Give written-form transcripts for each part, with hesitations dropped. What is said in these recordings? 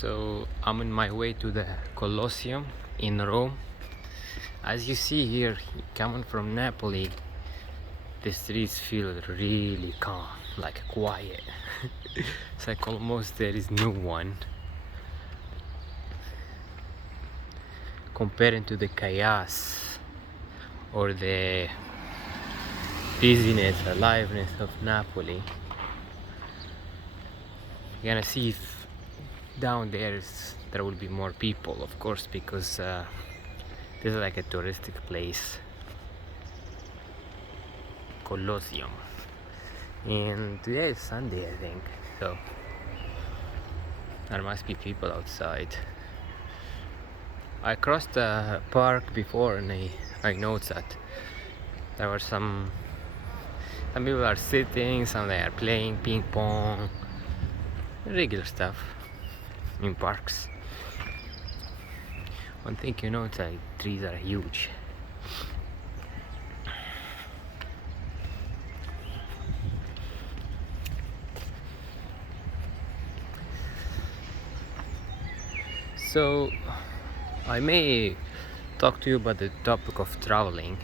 So I'm on my way to the Colosseum in Rome. As you see here, coming from Napoli, the streets feel really calm, like quiet. It's like almost there is no one. Comparing to the chaos or the busyness, aliveness of Napoli, you're gonna see if down there will be more people, of course, because this is like a touristic place, Colosseum. And today is Sunday, I think, so there must be people outside. I crossed the park before and I noticed that there were some people are sitting, some they are playing ping pong, regular stuff in parks. One thing you know, it's like trees are huge. So I may talk to you about the topic of traveling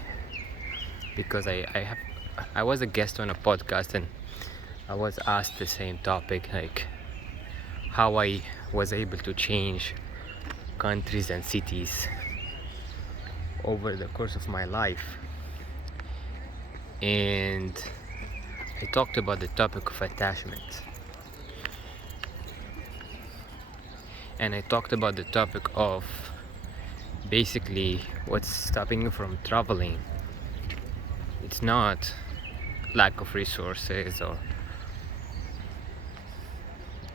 because I was a guest on a podcast and I was asked the same topic, like how I was able to change countries and cities over the course of my life. And I talked about the topic of attachment. And I talked about the topic of basically what's stopping you from traveling. It's not lack of resources or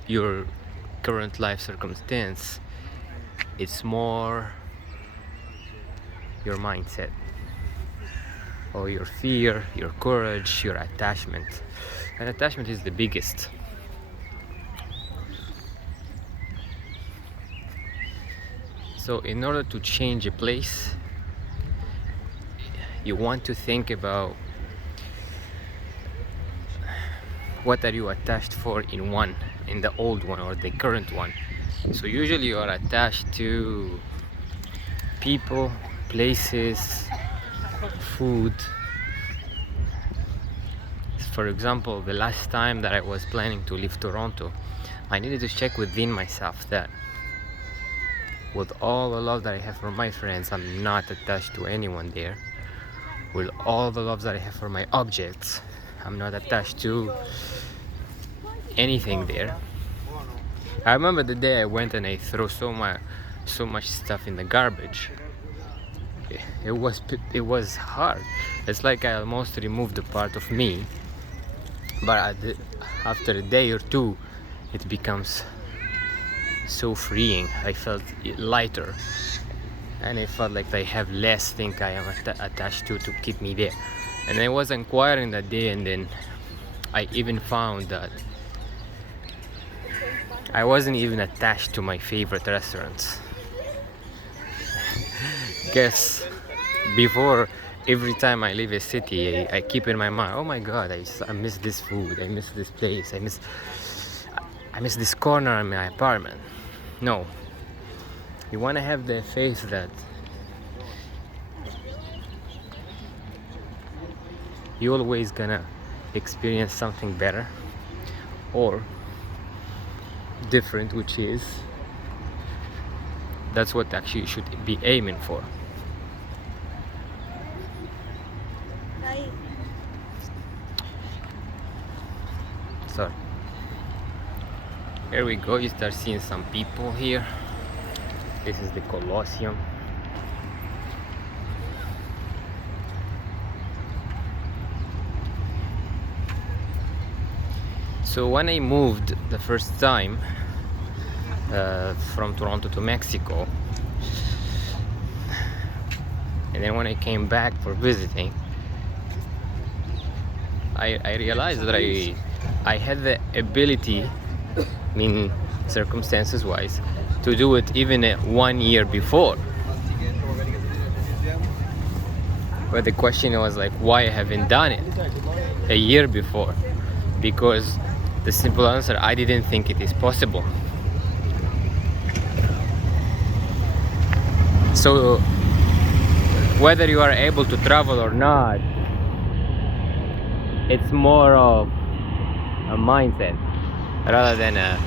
your current life circumstance. It's more your mindset or your fear, your courage, your attachment. And attachment is the biggest. So in order to change a place, you want to think about what are you attached for in the old one or the current one. So usually you are attached to people, places, food. For example, the last time that I was planning to leave Toronto, I needed to check within myself that with all the love that I have for my friends, I'm not attached to anyone there. With all the love that I have for my objects, I'm not attached to anything there. I remember the day I went and I threw so much stuff in the garbage. It was hard. It's like I almost removed a part of me. But after a day or two, it becomes so freeing. I felt lighter, and I felt like I have less thing I am attached to keep me there. And I was inquiring that day, and then I even found that I wasn't even attached to my favorite restaurants. Guess before, every time I leave a city, I keep in my mind, oh my god, I miss this food, I miss this place, I miss this corner in my apartment. No, you want to have the faith that you're always gonna experience something better or different, which is that's what actually you should be aiming for. So here we go, you start seeing some people here. This is the Colosseum. So when I moved the first time from Toronto to Mexico, and then when I came back for visiting, I realized that I had the ability, circumstances wise, to do it even 1 year before. But the question was like, why I haven't done it a year before? Because the simple answer, I didn't think it is possible. So whether you are able to travel or not, it's more of a mindset rather than a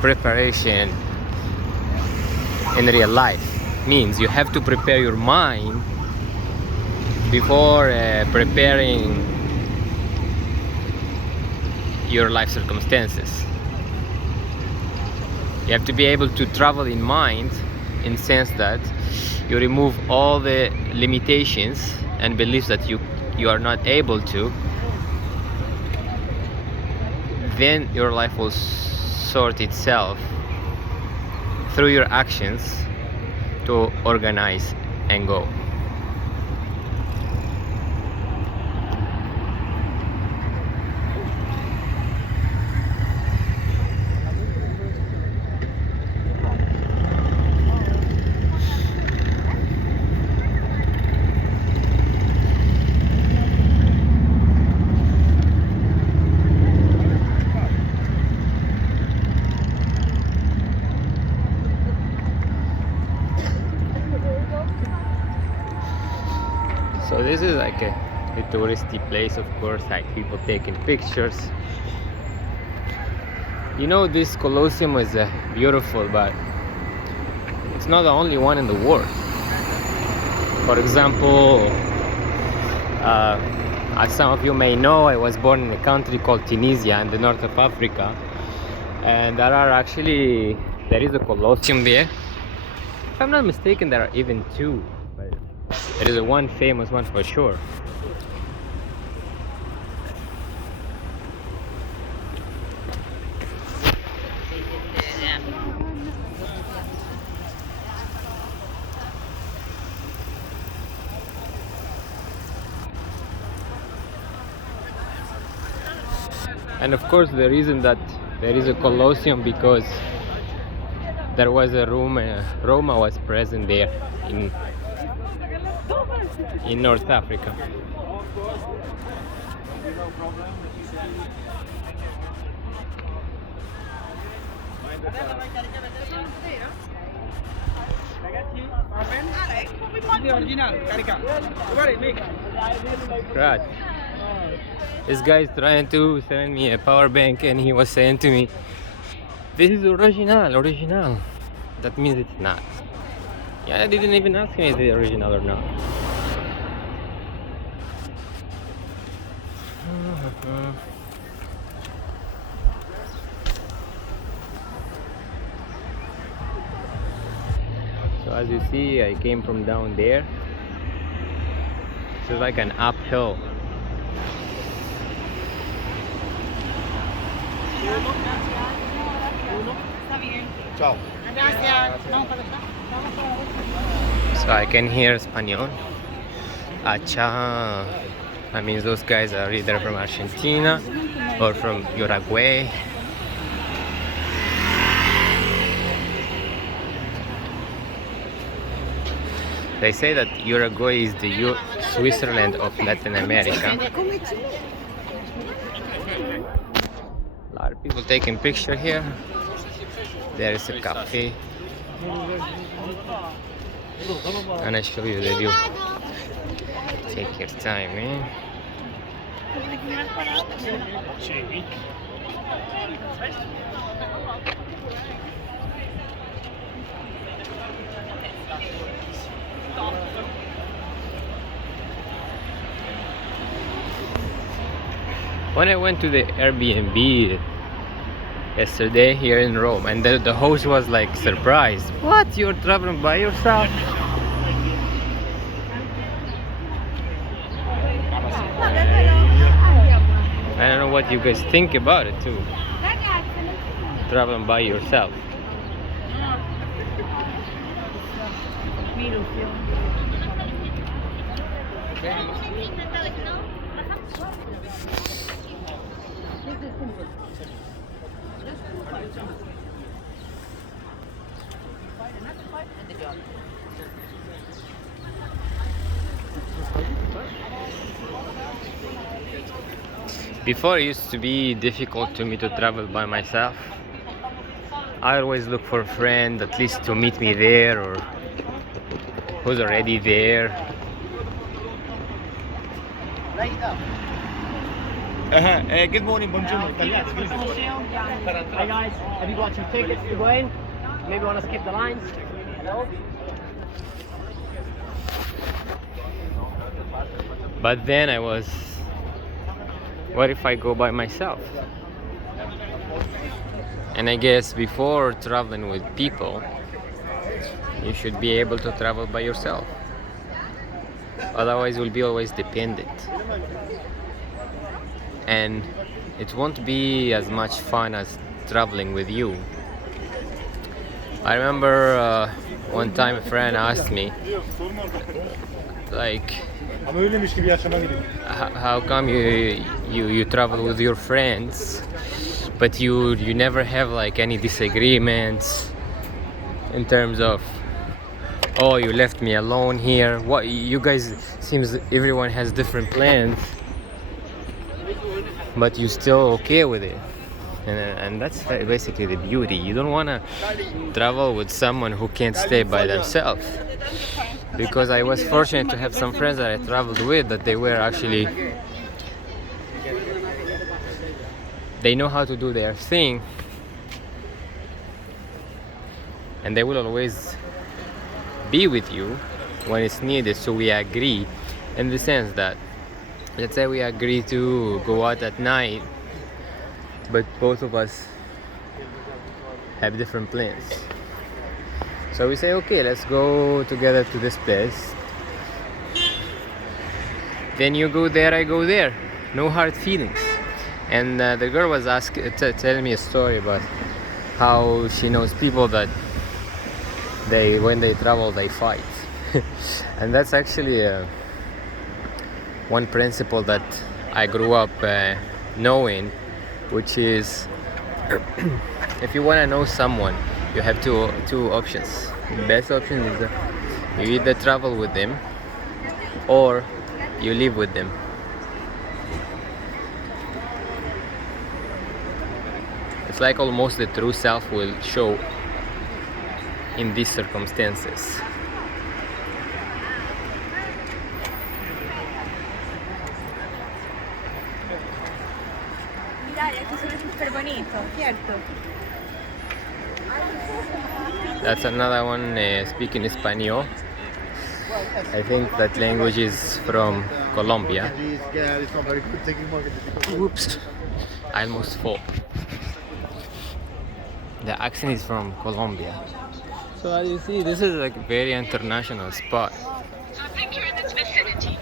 preparation in real life. Means you have to prepare your mind before preparing your life circumstances. You have to be able to travel in mind, in the sense that you remove all the limitations and beliefs that you are not able to. Then your life will sort itself through your actions to organize and go. So this is like a touristy place, of course, like people taking pictures. You know, this Colosseum is beautiful, but it's not the only one in the world. For example, as some of you may know, I was born in a country called Tunisia in the north of Africa, and there is a Colosseum there. If I'm not mistaken, there are even two, but there is one famous one for sure. And of course, the reason that there is a Colosseum, because there was a Roma was present there in North Africa. Right. This guy is trying to send me a power bank, and he was saying to me, "This is original." That means it's not. Yeah, I didn't even ask him if it's original or not. So as you see, I came from down there. This is like an uphill. So I can hear Spanish. Acha. That means those guys are either from Argentina or from Uruguay. They say that Uruguay is the Switzerland of Latin America. A lot of people taking picture here. There is a cafe, and I show you the view. Take your time, man. When I went to the Airbnb yesterday here in Rome, and the host was like surprised. What? You're traveling by yourself? I don't know what you guys think about it too. Traveling by yourself. Before, it used to be difficult to me to travel by myself. I always look for a friend at least to meet me there, or who's already there. Good morning, buongiorno, italiano. Colosseum. Hi guys, have you got your tickets to go in? Maybe want to skip the lines? Hello? But then I was, what if I go by myself? And I guess before traveling with people, you should be able to travel by yourself. Otherwise, you'll be always dependent. And it won't be as much fun as traveling with you. I remember one time a friend asked me, like, how come you travel with your friends, but you never have like any disagreements in terms of, oh, you left me alone here. What, you guys, seems everyone has different plans, but you still okay with it. And that's basically the beauty. You don't want to travel with someone who can't stay by themselves. Because I was fortunate to have some friends that I traveled with that they were actually, they know how to do their thing, and they will always be with you when it's needed. So we agree in the sense that, let's say we agree to go out at night, but both of us have different plans. So we say, okay, let's go together to this place. Then you go there, I go there. No hard feelings. And the girl was telling me a story about how she knows people that when they travel, they fight. And that's actually one principle that I grew up knowing, which is if you want to know someone, you have two options. The best option is you either travel with them or you live with them. It's like almost the true self will show in these circumstances. That's another one speaking Espanol. I think that language is from Colombia. Oops, I almost fall. The accent is from Colombia. So as you see, this is like a very international spot. So I think you're in this vicinity.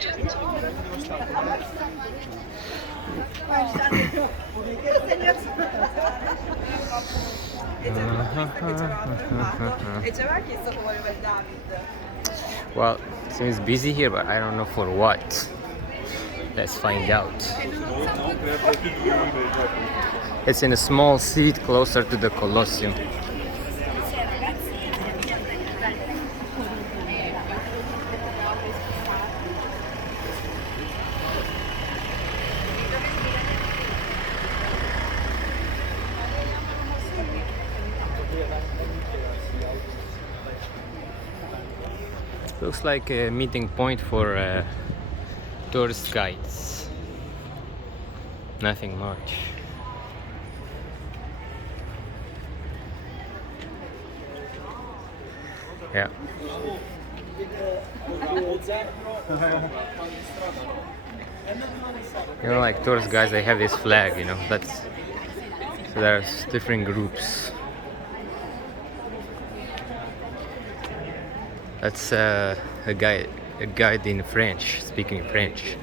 Well, it seems busy here, but I don't know for what. Let's find out. It's in a small seat closer to the Colosseum. Looks like a meeting point for tourist guides. Nothing much. Yeah. You know, like tourist guys, they have this flag, you know, that's, so there's different groups. That's a guide in French, speaking French.